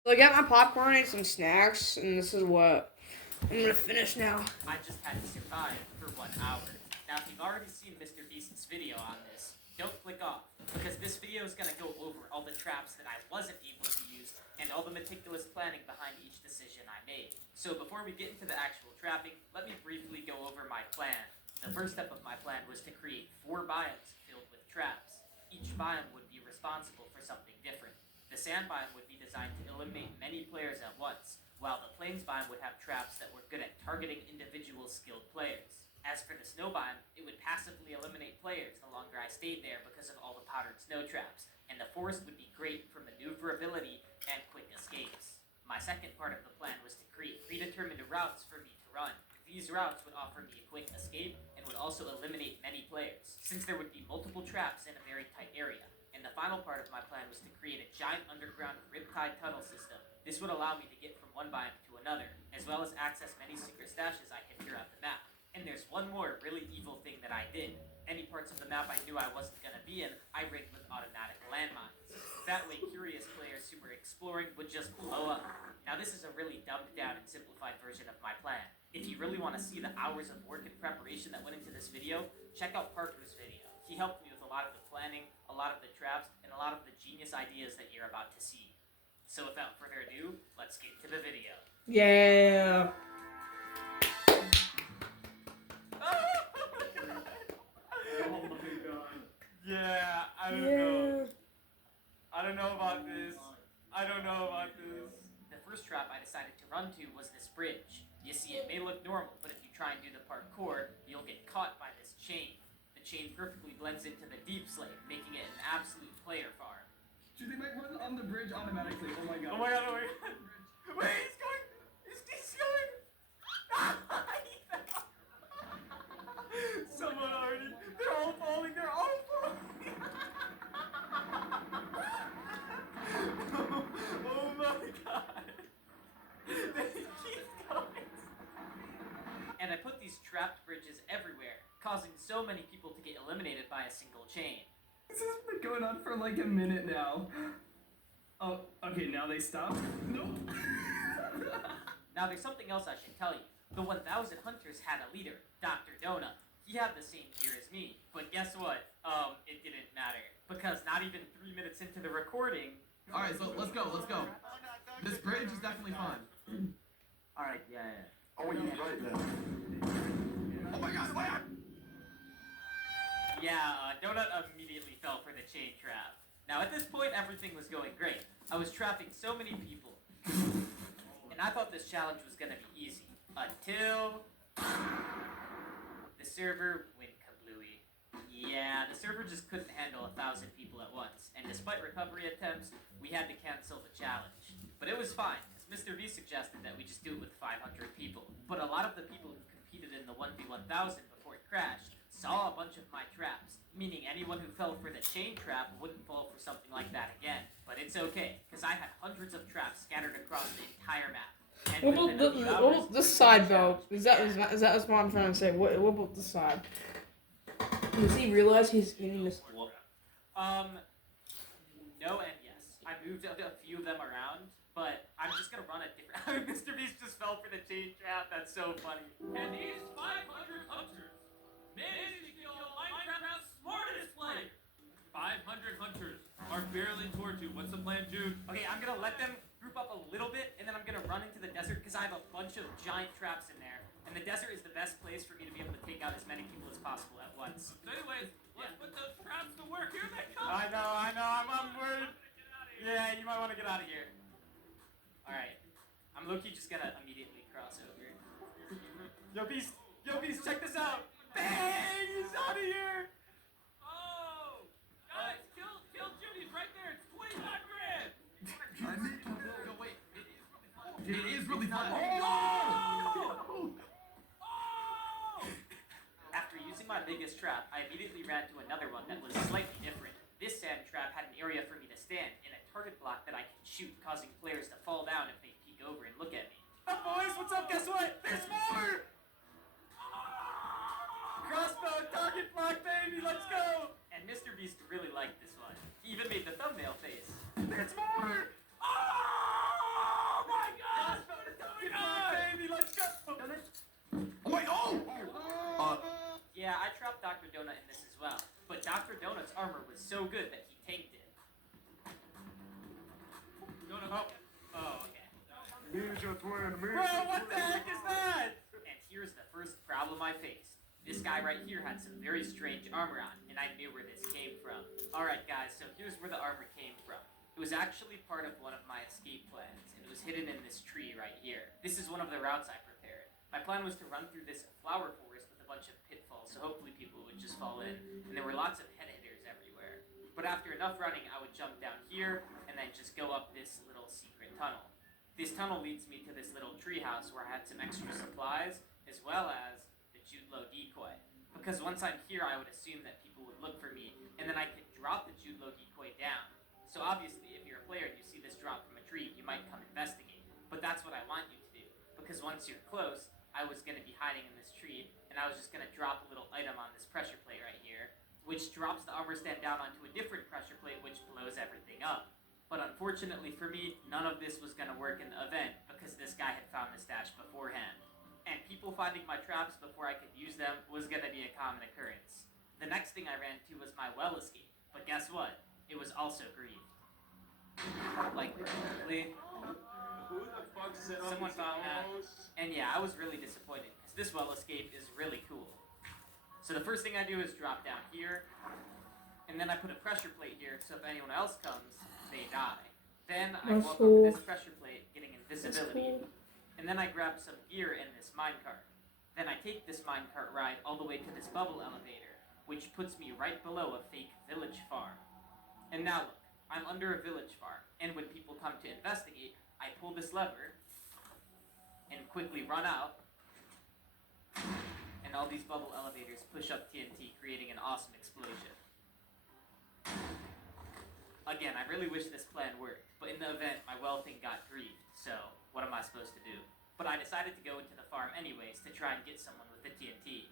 So I got my popcorn and some snacks, and this is what I'm gonna finish now. I just had to survive for 1 hour. Now, if you've already seen Mr. Beast's video on this, don't click off, because this video is gonna go over all the traps that I wasn't able to use, and all the meticulous planning behind each decision I made. So before we get into the actual trapping, let me briefly go over my plan. The first step of my plan was to create 4 biomes filled with traps. Each biome would be responsible for something different. The sand biome would be designed to eliminate many players at once, while the plains biome would have traps that were good at targeting individual skilled players. As for the snow biome, it would passively eliminate players the longer I stayed there because of all the powdered snow traps, and the forest would be great for maneuverability and quick escapes. My second part of the plan was to create predetermined routes for me to run. These routes would offer me a quick escape and would also eliminate many players, since there would be multiple traps in a very tight area. And the final part of my plan was to create a giant underground riptide tunnel system. This would allow me to get from one biome to another, as well as access many secret stashes I hid throughout the map. And there's one more really evil thing that I did. Any parts of the map I knew I wasn't gonna be in, I rigged with automatic landmines. That way, curious players who were exploring would just blow up. Now, this is a really dumbed down and simplified version of my plan. If you really want to see the hours of work and preparation that went into this video, check out part 2's video. He helped me with a lot of the planning, a lot of the traps, and a lot of the genius ideas that you're about to see. So without further ado, let's get to the video. Yeah. Oh my god. Yeah, I don't know. I don't know about this. I don't know about this. The first trap I decided to run to was this bridge. You see, it may look normal, but if you try and do the parkour, you'll get caught by this chain. The chain perfectly blends into the deep slate, making it an absolute player farm. Dude, they might run on the bridge automatically. Oh my god. Oh my god, oh my god. Wait, he's going! He's going! Someone already... They're all falling, they're all falling! Oh my god. They keep going. And I put these trapped bridges everywhere, causing so many people to get eliminated by a single chain. This has been going on for like a minute now. Oh, okay, now they stopped? Nope. Now there's something else I should tell you. The 1000 Hunters had a leader, Dr. Donut. He had the same gear as me, but guess what? It didn't matter. Because not even 3 minutes into the recording... Alright, so let's go. This bridge is definitely fun. Alright, yeah. Oh, he's right there. Oh my god, Yeah, Donut immediately fell for the chain trap. Now at this point, everything was going great. I was trapping so many people. And I thought this challenge was gonna be easy. Until... the server went kablooey. Yeah, the server just couldn't handle 1,000 people at once. And despite recovery attempts, we had to cancel the challenge. But it was fine, as Mr. V suggested that we just do it with 500 people. But a lot of the people who competed in the 1v1000 before it crashed saw a bunch of my traps, meaning anyone who fell for the chain trap wouldn't fall for something like that again. But it's okay, because I had hundreds of traps scattered across the entire map. And What about this side though? Is that what I'm trying to say? What about this side? Does he realize he's getting this? No and yes. I moved a few of them around, but I'm just gonna run a different... Mr. Beast just fell for the chain trap, that's so funny. And these 500 hunters managed to kill Minecraft's smartest player. 500 hunters are barreling towards you. What's the plan, Jude? Okay, I'm gonna let them group up a little bit, and then I'm gonna run into the desert, because I have a bunch of giant traps in there. And the desert is the best place for me to be able to take out as many people as possible at once. So anyways, let's put those traps to work. Here they come. I know, I'm worried. Yeah, you might want to get out of here. Alright. I'm low-key just gonna immediately cross over. Yo, Beast, check this out! Bang! He's out of here! Oh! Guys, kill Jude. He's right there. It's 25 grand. No, wait. It is really fun. Oh! After using my biggest trap, I immediately ran to another one that was slightly different. This sand trap had an area for me to stand and a target block that I could shoot, causing players to fall down if they peek over and look at me. Oh, boys, what's up? Guess what? There's more! Crossbow, target block, baby, let's go! And Mr. Beast really liked this one. He even made the thumbnail face. There's more! Oh! I trapped Dr. Donut in this as well, but Dr. Donut's armor was so good that he tanked it. Donut. Oh, okay. Ninja twin, Bro, what the heck is that? And here's the first problem I faced. This guy right here had some very strange armor on, and I knew where this came from. Alright guys, so here's where the armor came from. It was actually part of one of my escape plans, and it was hidden in this tree right here. This is one of the routes I prepared. My plan was to run through this flower forest with a bunch of pitfalls, so hopefully people would just fall in, and there were lots of head hitters everywhere. But after enough running, I would jump down here, and then just go up this little secret tunnel. This tunnel leads me to this little tree house where I had some extra supplies, as well as the Jude decoy. Because once I'm here, I would assume that people would look for me, and then I could drop the Jude decoy down. So obviously, if you're a player and you see this drop from a tree, you might come investigate. But that's what I want you to do. Because once you're close, I was going to be hiding in this tree, and I was just going to drop a little item on this pressure plate right here, which drops the armor stand down onto a different pressure plate, which blows everything up. But unfortunately for me, none of this was going to work in the event, because this guy had found the stash beforehand. And people finding my traps before I could use them was going to be a common occurrence. The next thing I ran to was my well escape, but guess what? It was also grieved. Like, perfectly. Who the fuck set up Someone this found that. house? And yeah, I was really disappointed, because this well escape is really cool. So the first thing I do is drop down here, and then I put a pressure plate here, so if anyone else comes, they die. Then I That's walk cool. over this pressure plate, getting invisibility, and then I grab some gear in this minecart. Then I take this minecart ride all the way to this bubble elevator, which puts me right below a fake village farm. And now look, I'm under a village farm, and when people come to investigate, I pull this lever, and quickly run out, and all these bubble elevators push up TNT, creating an awesome explosion. Again, I really wish this plan worked, but in the event, my well thing got grieved, so what am I supposed to do? But I decided to go into the farm anyways to try and get someone with the TNT.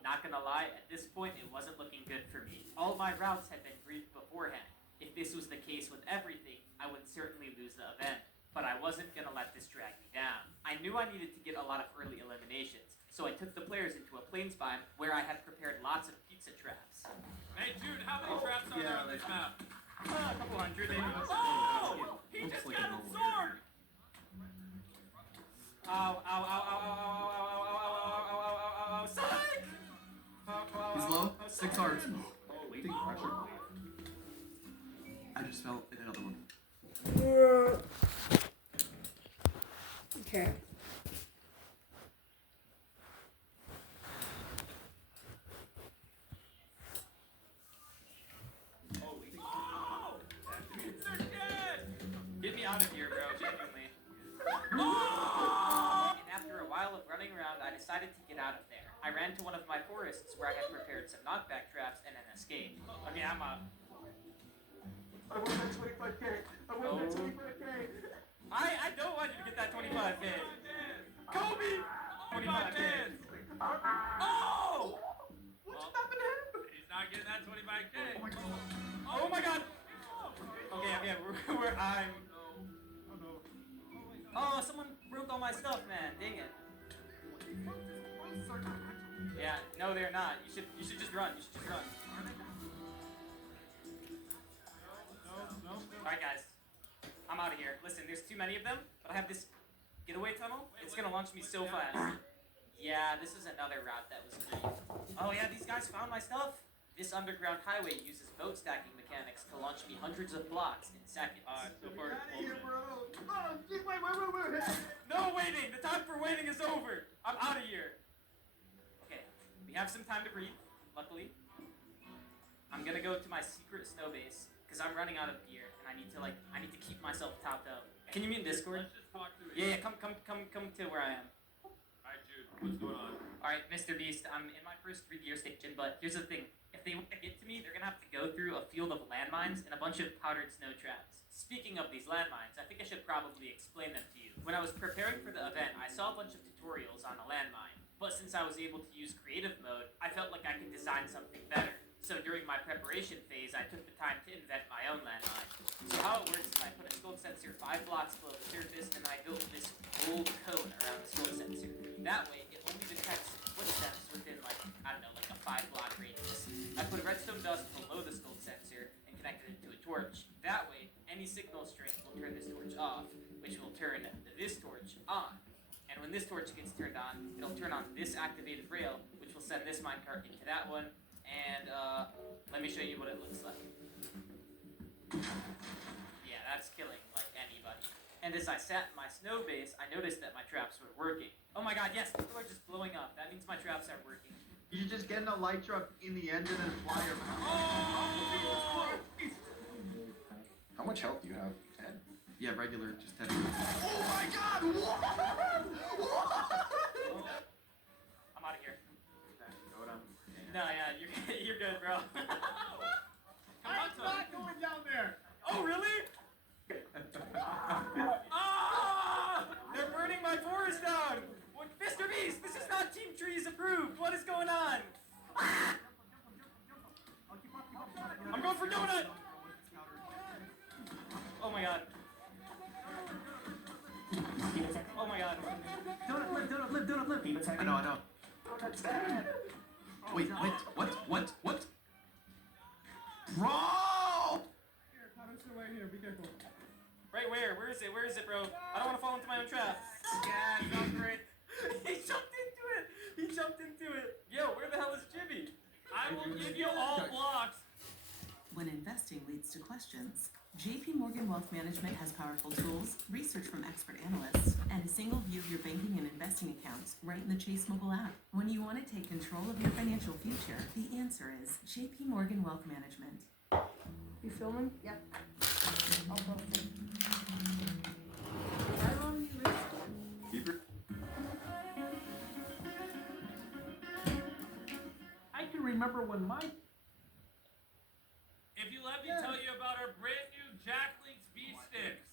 Not gonna lie, at this point it wasn't looking good for me. All my routes had been griefed beforehand. If this was the case with everything, I would certainly lose the event. But I wasn't gonna let this drag me down. I knew I needed to get a lot of early eliminations, so I took the players into a plains biome where I had prepared lots of pizza traps. Hey Jude, how many traps are there on this map? A couple hundred maybe. Oh! He just got a sword! Ow, ow, ow, ow, ow, ow, ow, ow, ow, ow, ow, ow, ow, ow, psych! He's low. 6 hearts. Holy Big pressure pressure. plate. I just fell in another one. Okay. Holy Oh! They're dead! Get me out of here, bro, genuinely. Oh! And after a while of running around, I decided to get out of there. I ran to one of my forests where I had prepared some knockback traps and an escape. Okay, I'm up. I want that 25k. I want that 25k. I don't want you to get that 25k. Kobe! 25k. Oh! What's happened to him? He's not getting that 25k. Oh my god! Okay, I'm... Oh no. Oh, someone broke all my stuff, man. Dang it. Yeah, no, they're not. You should just run. You should just run. Alright, guys. I'm out of here. Listen, there's too many of them, but I have this getaway tunnel. It's gonna launch me so fast. Yeah, this is another route that was great. Oh yeah, these guys found my stuff. This underground highway uses boat stacking mechanics to launch me hundreds of blocks in seconds. So far, Get out of here, bro. Oh, wait. No waiting! The time for waiting is over! I'm out of here! Okay, we have some time to breathe, luckily. I'm gonna go to my secret snow base, because I'm running out of gear, and I need to keep myself topped up. Can you meet in Discord? let's just talk through it. Yeah, come to where I am. Alright, Jude, what's going on? Alright, Mr. Beast, I'm in my first 3 gear station, but here's the thing. If they want to get to me, they're gonna have to go through a field of landmines and a bunch of powdered snow traps. Speaking of these landmines, I think I should probably explain them to you. When I was preparing for the event, I saw a bunch of tutorials on a landmine, but since I was able to use creative mode, I felt like I could design something better. So during my preparation phase, I took the time to invent my own landmine. So how it works is I put a skull sensor 5 blocks below the surface, and I built this gold cone around the skull sensor. That way, it only detects footsteps within, like, I don't know, like a 5-block radius. I put redstone dust below the skull sensor and connected it to a torch. That way, any signal strength will turn this torch off, which will turn this torch on. And when this torch gets turned on, it'll turn on this activated rail, which will send this minecart into that one. And let me show you what it looks like. Yeah, that's killing like anybody. And as I sat in my snow base, I noticed that my traps were working. Oh my god, yes, people are just blowing up. That means my traps are working. You should just get in a light truck in the engine and fly around. Oh! How much health do you have? 10? Yeah, regular, just 10. Oh my god! I'm out of here. Go down. No, yeah, you're good, bro. I'm not going down there! Oh, really? Ah! They're burning my forest down! What, Mr. Beast, this is not Team Trees approved! What is going on? Ah! I'm going for donut! Oh my god. Oh my god. Donut flip. I know. Wait, what? Bro! Here, Patterson, right here. Be careful. Right where? Where is it, bro? I don't want to fall into my own trap. Yeah, sounds great. He jumped into it! Yo, where the hell is Jimmy? I will give you all blocks. When investing leads to questions, JP Morgan Wealth Management has powerful tools, research from expert analysts, and a single view of your banking and investing accounts right in the Chase mobile app. When you want to take control of your financial future, the answer is JP Morgan Wealth Management. You filming? Yep. I'll post it. How long do you live? Keep your... I can remember when my If you let me tell you about our brand new Jack Link's beef sticks.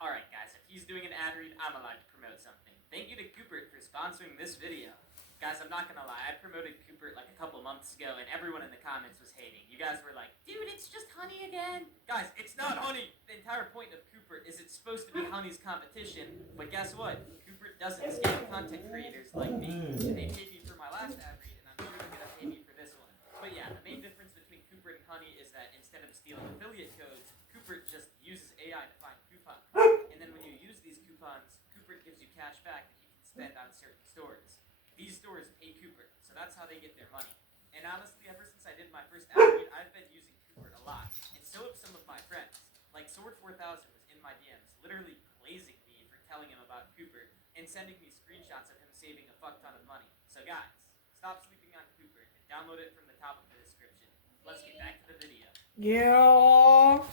Alright guys, if he's doing an ad read, I'm allowed to promote something. Thank you to Cooper for sponsoring this video. Guys, I'm not gonna lie, I promoted Cooper like a couple months ago and everyone in the comments was hating. You guys were like, dude, it's just honey again. Guys, it's not honey. The entire point of Cooper is it's supposed to be honey's competition, but guess what? Cooper doesn't scam content creators like me. And they paid me for my last ad read and I'm sure they're gonna pay me for this one. But yeah, the main difference between Cooper and honey is that instead of stealing affiliate codes, Cooper just uses AI to find coupons. And then when you use these coupons, Cooper gives you cash back that you can spend on certain stores. These stores pay Cooper, so that's how they get their money. And honestly, ever since I did my first ad read, I've been using Cooper a lot. And so have some of my friends. Like Sword4000 was in my DMs, literally blazing me for telling him about Cooper and sending me screenshots of him saving a fuck ton of money. So guys, stop sleeping on Cooper and download it from the top of the description. Let's get back to the video. Yeah.